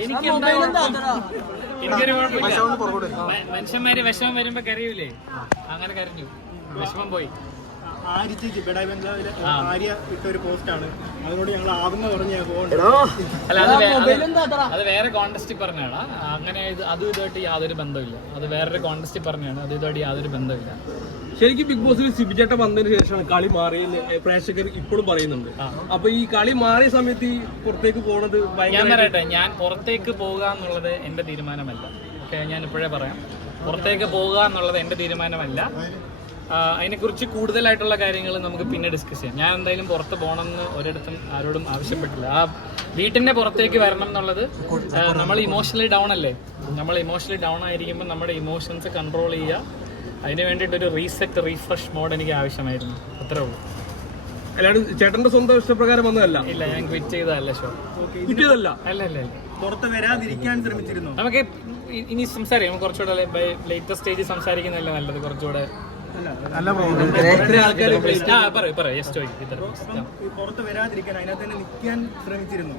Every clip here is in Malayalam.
എനിക്കൊരു കുഴപ്പമില്ല. മനുഷ്യന്മാര് വിഷമം വരുമ്പോ കരയൂലേ, അങ്ങനെ കരഞ്ഞു, വിഷമം പോയി. അത് വേറെ കോണ്ടസ്റ്റിൽ പറഞ്ഞാണ്. അങ്ങനെ അതും ഇതുമായിട്ട് യാതൊരു ബന്ധമില്ല. അത് വേറൊരു കോണ്ടസ്റ്റിൽ പറഞ്ഞാണ്. അത് ഇതുമായിട്ട് യാതൊരു ബന്ധമില്ല. ശരിക്കും ബിഗ് ബോസിൽ സിബിചേട്ടൻ വന്നതിന് ശേഷമാണ് കളി മാറിയെന്ന് പ്രേക്ഷകർ ഇപ്പോഴും പറയുന്നുണ്ട്. അപ്പൊ ഈ കളി മാറിയ സമയത്ത് ഈ പുറത്തേക്ക് പോകുന്നത് ഞാൻ പറയട്ടെ, ഞാൻ പുറത്തേക്ക് പോകുക എന്നുള്ളത് എന്റെ തീരുമാനമല്ല. ഓക്കെ, ഞാൻ ഇപ്പോഴേ പറയാം, പുറത്തേക്ക് പോകുക എന്നുള്ളത് എന്റെ തീരുമാനമല്ല. അതിനെക്കുറിച്ച് കൂടുതലായിട്ടുള്ള കാര്യങ്ങൾ നമുക്ക് പിന്നെ ഡിസ്കസ് ചെയ്യാം. ഞാൻ എന്തായാലും പുറത്ത് പോകണമെന്ന് ഒരിടത്തും ആരോടും ആവശ്യപ്പെട്ടില്ല. ആ വീട്ടിന്റെ പുറത്തേക്ക് വരണം എന്നുള്ളത്, നമ്മൾ ഇമോഷണലി ഡൗൺ അല്ലേ, നമ്മൾ ഇമോഷണലി ഡൗൺ ആയിരിക്കുമ്പോൾ നമ്മുടെ ഇമോഷൻസ് കൺട്രോൾ ചെയ്യുക. അതിന് വേണ്ടിയിട്ടൊരു റീഫ്രഷ് മോഡ് എനിക്ക് ആവശ്യമായിരുന്നു, അത്രേ ഉള്ളൂ. അല്ലാണ്ട് ചേട്ടന്റെ സ്വന്തം ഇഷ്ടപ്രകാരം വന്നതല്ല. ഇല്ല, ഞാൻ ക്വിറ്റ് ചെയ്തതല്ല ഷോ. കിട്ടിയതല്ല. അല്ല പുറത്ത് വരാതിരിക്കാൻ ശ്രമിച്ചിരുന്നു. നമുക്ക് ഇനി സംസാരിക്കാം, കുറച്ചുകൂടെ ലേറ്റസ്റ്റ് സ്റ്റേജിൽ സംസാരിക്കുന്നതല്ലേ നല്ലത്, കുറച്ചുകൂടെ. പുറത്ത് വരാതിരിക്കാൻ അതിനകത്ത് തന്നെ നിൽക്കാൻ ശ്രമിച്ചിരുന്നു.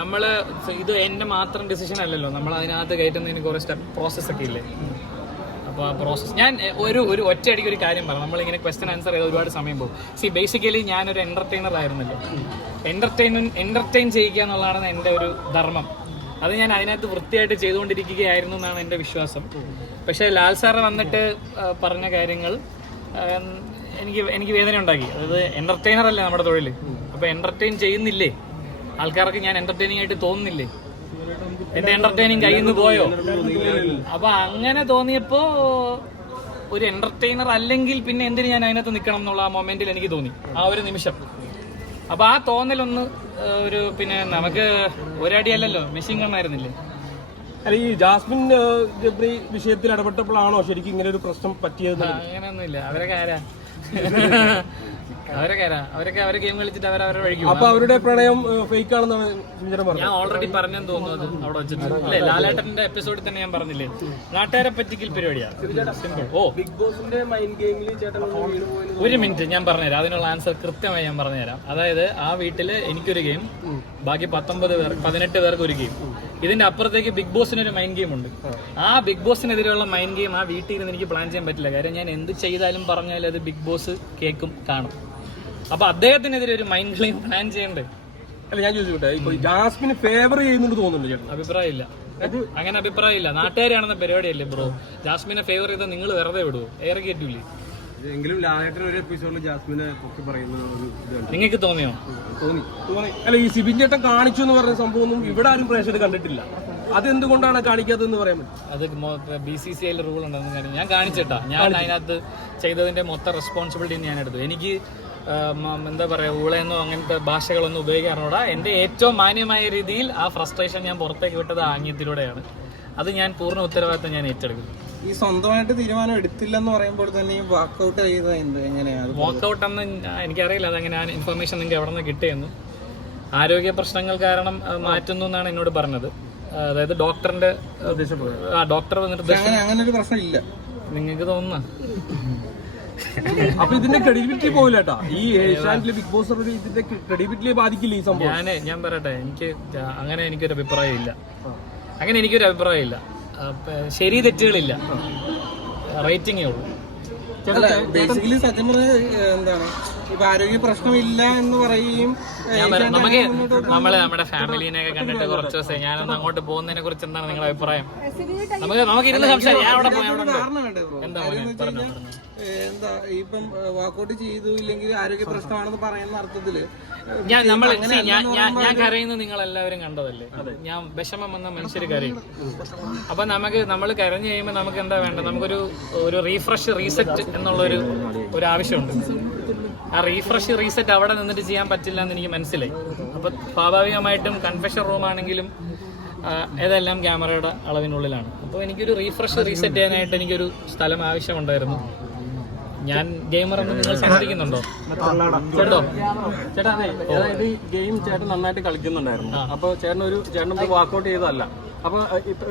നമ്മള് ഇത് എന്റെ മാത്രം ഡിസിഷൻ അല്ലല്ലോ, നമ്മൾ അതിനകത്ത് കയറ്റുന്നതിന് കുറെ പ്രോസസ് ഒക്കെ ഇല്ലേ. അപ്പോൾ ആ പ്രോസസ് ഞാൻ ഒരു ഒറ്റയടിക്ക് ഒരു കാര്യം പറയാം. നമ്മളിങ്ങനെ ക്വസ്റ്റ്യൻ ആൻസർ ചെയ്ത് ഒരുപാട് സമയം പോകും. ബേസിക്കലി ഞാനൊരു എന്റർടൈനർ ആയിരുന്നല്ലോ. എന്റർടൈൻ ചെയ്യിക്കുക എന്നുള്ളതാണ് എൻ്റെ ഒരു ധർമ്മം. അത് ഞാൻ അതിനകത്ത് വൃത്തിയായിട്ട് ചെയ്തുകൊണ്ടിരിക്കുകയായിരുന്നു എന്നാണ് എൻ്റെ വിശ്വാസം. പക്ഷേ ലാൽ സാറ് വന്നിട്ട് പറഞ്ഞ കാര്യങ്ങൾ എനിക്ക് വേദന ഉണ്ടാക്കി. അതായത് എന്റർടൈനർ അല്ലേ നമ്മുടെ തൊഴിൽ. അപ്പോൾ എന്റർടൈൻ ചെയ്യുന്നില്ലേ, ആൾക്കാർക്ക് ഞാൻ എന്റർടൈനിങ് ആയിട്ട് തോന്നുന്നില്ലേ, എന്റെ എന്റർടൈനിങ് കയ്യിൽ നിന്ന് പോയോ? അപ്പൊ അങ്ങനെ തോന്നിയപ്പോ ഒരു എന്റർടൈനർ അല്ലെങ്കിൽ പിന്നെ എന്തിനു ഞാൻ അതിനകത്ത് നിൽക്കണം എന്നുള്ള ആ മൊമെന്റിൽ എനിക്ക് തോന്നി, ആ ഒരു നിമിഷം. അപ്പൊ ആ തോന്നലൊന്ന് ഒരു പിന്നെ നമുക്ക് ഒരടിയല്ലല്ലോ, മെഷീൻ ഗണ്ണായിരുന്നില്ലേ. അല്ല, ഈ ജാസ്മിൻ ജബ്രി വിഷയത്തിൽ ഇടപെട്ടപ്പോഴാണോ ശരിക്കും ഇങ്ങനെ ഒരു പ്രശ്നം പറ്റിയത്? അങ്ങനെയൊന്നുമില്ല. അവരൊക്കെ ആരാ? അവരൊക്കെ അവരെ ഗെയിം കളിച്ചിട്ട് അവരവരെ വഴിക്കും. അപ്പൊ അവരുടെ പ്രണയം ഫേക്ക് ആണെന്നാണ് ഞാൻ ഓൾറെഡി പറഞ്ഞെന്ന് തോന്നുന്നത് അവിടെ വെച്ചിട്ട്. അല്ലേ, ലാലേട്ടന്റെ എപ്പിസോഡിൽ തന്നെ ഞാൻ പറഞ്ഞില്ലേ, നാട്ടുകാരെ പറ്റിക്കൽ പരിപാടിയാണ്. ബിഗ് ബോസിന്റെ മൈൻഡ് ഗെയിമിൽ ചേട്ടൻ ഒരു മിനിറ്റ് ഞാൻ പറഞ്ഞുതരാം, അതിനുള്ള ആൻസർ കൃത്യമായി ഞാൻ പറഞ്ഞുതരാം. അതായത് ആ വീട്ടില് എനിക്കൊരു ഗെയിം, ബാക്കി 18 പേർക്ക് ഒരു ഗെയിം. ഇതിന്റെ അപ്പുറത്തേക്ക് ബിഗ് ബോസിനൊരു മൈൻഡ് ഗെയിം ഉണ്ട്. ആ ബിഗ് ബോസിനെതിരെയുള്ള മൈൻഡ് ഗെയിം ആ വീട്ടിൽ ഇരുന്ന് എനിക്ക് പ്ലാൻ ചെയ്യാൻ പറ്റില്ല. കാര്യം ഞാൻ എന്ത് ചെയ്താലും പറഞ്ഞാലും അത് ബിഗ് ബോസ് കേൾക്കും, കാണും. അപ്പൊ അദ്ദേഹത്തിനെതിരെ ഒരു മൈൻഡ് ഗെയിം പ്ലാൻ ചെയ്യണ്ടേ? അല്ല, ഞാൻ ചോദിച്ചോട്ടെ, ഇപ്പൊ ജാസ്മിന് ഫേവർ ചെയ്യുന്നുണ്ട് തോന്നുന്നുണ്ട് ചേട്ടൻ? അഭിപ്രായമില്ല, അങ്ങനെ അഭിപ്രായമില്ല. നാട്ടുകാരാണെന്ന പരിപാടിയല്ലേ ബ്രോ. ജാസ്മിനെ ഫേവർ ചെയ്താൽ നിങ്ങൾ വെറുതെ വിടുവോ? ഏറെ കേട്ടില്ലേ? എങ്കിലും ലാലേട്ടൻ ഒരു എപ്പിസോഡിൽ ജാസ്മിനെ പൊക്കി പറയുന്ന നിങ്ങൾക്ക് തോന്നി? അല്ല, ഈ സിബിൻ ചേട്ടൻ കാണിച്ചു എന്ന് പറഞ്ഞ സംഭവം ഇവിടെ ആരും പ്രേക്ഷകർ കണ്ടിട്ടില്ല. അതെന്തുകൊണ്ടാണ് കാണിക്കാത്തതെന്ന് പറയാൻ പറ്റും? അത് BCCI റൂൾ ഉണ്ടെന്ന് കാര്യം ഞാൻ കാണിച്ചിട്ടാ. ഞാൻ അതിനകത്ത് ചെയ്തതിന്റെ മൊത്തം റെസ്പോൺസിബിലിറ്റി ഞാൻ എടുത്തു. എനിക്ക് എന്താ പറയാ, ഊളയെന്നോ അങ്ങനത്തെ ഭാഷകളൊന്നും ഉപയോഗിക്കാറുണ്ടോ. എന്റെ ഏറ്റവും മാന്യമായ രീതിയിൽ ആ ഫ്രസ്ട്രേഷൻ ഞാൻ പുറത്തേക്ക് വിട്ടത് ആംഗ്യത്തിലൂടെയാണ്. അത് ഞാൻ പൂർണ്ണ ഉത്തരവാദിത്തം ഞാൻ ഏറ്റെടുക്കുന്നു. ഈ സ്വന്തമായിട്ട് തീരുമാനം എടുത്തില്ലെന്ന് പറയുമ്പോൾ തന്നെ വാക്കൗട്ട് ചെയ്തത് എങ്ങനെയാണ്? വാക്കൗട്ട് എന്ന് എനിക്കറിയില്ല, അതങ്ങനെ ഇൻഫർമേഷൻ നിങ്ങൾക്ക് എവിടെ നിന്ന് കിട്ടിയെന്ന്. ആരോഗ്യ പ്രശ്നങ്ങൾ കാരണം മാറ്റുന്നു എന്നാണ് എന്നോട് പറഞ്ഞത്. അതായത് ഡോക്ടറിന്റെ ഡോക്ടർ അങ്ങനെ ഒരു പ്രശ്നം ഇല്ല നിങ്ങൾക്ക് തോന്നുന്ന. അപ്പൊ ഇതിന്റെ ക്രെഡിബിലിറ്റി പോകില്ലേട്ടാ, ഈ ഏഷ്യാനെറ്റിലെ ബിഗ് ബോസ് ഇതിന്റെ ക്രെഡിബിലിറ്റിയെ ബാധിക്കില്ല ഈ സംഭവം? ഞാൻ പറയട്ടെ, എനിക്കൊരു അഭിപ്രായം ഇല്ല. ശരി തെറ്റുകളില്ല, റേറ്റിംഗേ ഉള്ളൂ. ബേസിക്കലി സത്യം പറഞ്ഞ എന്താണ്, ഇപ്പൊ ആരോഗ്യ പ്രശ്നമില്ല എന്ന് പറയുകയും നമ്മുടെ ഫാമിലിനെയൊക്കെ കണ്ടിട്ട് കുറച്ച് ദിവസം ഞാനൊന്ന് അങ്ങോട്ട് പോകുന്നതിനെ കുറിച്ച് എന്താണ് നിങ്ങളുടെ അഭിപ്രായം? നമുക്ക് ഇരുന്ന് സംസാരിക്കാം. എന്താ ഇപ്പം വാക്കൗട്ട് ചെയ്തു ഇല്ലെങ്കിൽ ആരോഗ്യ പ്രശ്നമാണെന്ന് പറയുന്ന അർത്ഥത്തില് ഞാൻ കരയുന്നത് നിങ്ങൾ എല്ലാവരും കണ്ടതല്ലേ. ഞാൻ വിഷമം വന്ന മനുഷ്യർ കരയും. അപ്പൊ നമ്മൾ കരഞ്ഞു കഴിയുമ്പോൾ നമുക്ക് എന്താ വേണ്ടത്? നമുക്കൊരു റീസെറ്റ് എന്നുള്ളൊരു ആവശ്യമുണ്ട്. ആ റീസെറ്റ് അവിടെ നിന്നിട്ട് ചെയ്യാൻ പറ്റില്ല എന്ന് എനിക്ക് മനസ്സിലായി. അപ്പൊ സ്വാഭാവികമായിട്ടും കൺഫെഷൻ റൂം ആണെങ്കിലും ഇതെല്ലാം ക്യാമറയുടെ അളവിനുള്ളിലാണ്. അപ്പോൾ എനിക്കൊരു റീസെറ്റ് ചെയ്യാനായിട്ട് എനിക്കൊരു സ്ഥലം ആവശ്യമുണ്ടായിരുന്നു. ഞാൻ ഗെയിമർ എന്ന് നിങ്ങൾ സമ്മതിക്കുന്നുണ്ടോ? ചേട്ടാ, അതായത് ഗെയിം ചേട്ടൻ നന്നായിട്ട് കളിക്കുന്നുണ്ടായിരുന്നു. അപ്പൊ ചേട്ടൻ വാക്കൗട്ട് ചെയ്തതല്ല. അപ്പൊ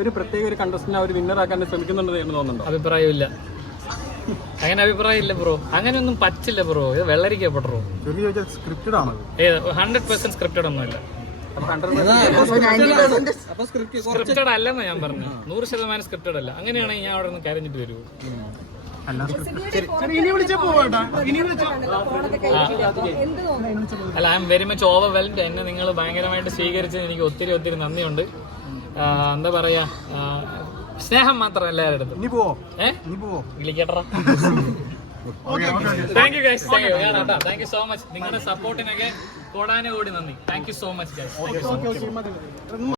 ഒരു പ്രത്യേക ഒരു കണ്ടസ്റ്റന്റ് അവർ വിന്നർ ആക്കാൻ ശ്രമിക്കുന്നുണ്ടെന്ന് എന്ന് തോന്നുന്നുണ്ടോ? അഭിപ്രായമില്ല, അങ്ങനെ അഭിപ്രായമില്ല ബ്രോ. അങ്ങനെയൊന്നും പറ്റില്ല ബ്രോ. ഇത് വെള്ളരിക്കപ്പെട്ടോ. 100% സ്ക്രിപ്റ്റഡ് ഒന്നുമല്ല. അപ്പൊ 100% അപ്പൊ സ്ക്രിപ്റ്റ് സ്ക്രിപ്റ്റഡ് അല്ലെന്ന് ഞാൻ പറഞ്ഞു. 100% സ്ക്രിപ്റ്റഡ് അല്ല. അങ്ങനെയാണെങ്കിൽ ഞാൻ അവിടെ നിന്ന് കരഞ്ഞിട്ട് വരുമോ? അല്ല, I am very much overwhelmed. എന്നെ നിങ്ങൾ ഭയങ്കരമായിട്ട് സ്വീകരിച്ചത് എനിക്ക് ഒത്തിരി ഒത്തിരി നന്ദിയുണ്ട്. എന്താ പറയാ, സ്നേഹം മാത്രം എല്ലാവരുടെ അടുത്തും. വിളിക്കട്ടാ. Thank you guys, thank you so much. നിങ്ങളുടെ സപ്പോർട്ടിനൊക്കെ കോടാനുകൂടി നന്ദി. Thank you so much guys.